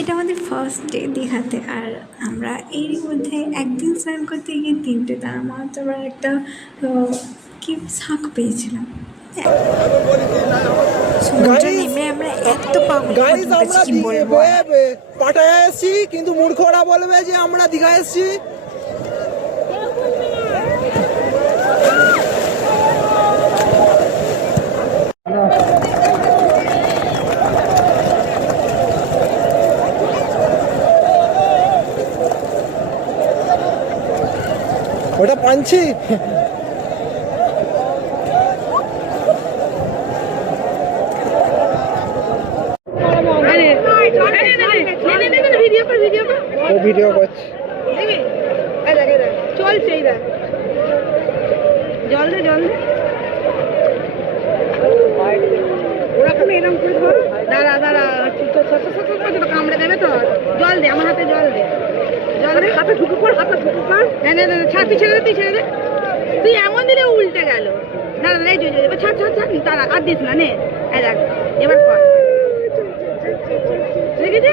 এটা আমাদের first day দীঘাতে। আর আমরা এরই মধ্যে একদিন স্নান করতে গিয়ে তিনটে, তার মাত্র আবার একটা কি শাঁখ পেয়েছিলাম। সমুদ্রে নেমে আমরা এত পাগল গাইস পেয়েছি আমরা কি বলবো আর। পাটায় এসেছি, কিন্তু মূর্খরা বলবে যে আমরা দীঘা এসেছি। ওটা পাঞ্ছি। ভিডিও করছি। চলছে জল দে জল দে ওরা কোনো এরকম করে ধরো। দাঁড়া দাঁড়া কামড়ে দেবে তো। জল দে আমার হাতে, জল দে, জল দে। হাতে ঢুকু কর, হাতে ঢুকু কর। হ্যাঁ না ছাড়, তুই ছেড়ে দে, তুই ছেড়ে দে। তুই এমন দিলে উল্টে গেল। দাঁড়া এই এবার ছাড় ছাড় ছাড়, তারা আর দিস না নে। দেখ এবার কর, ঠিক আছে।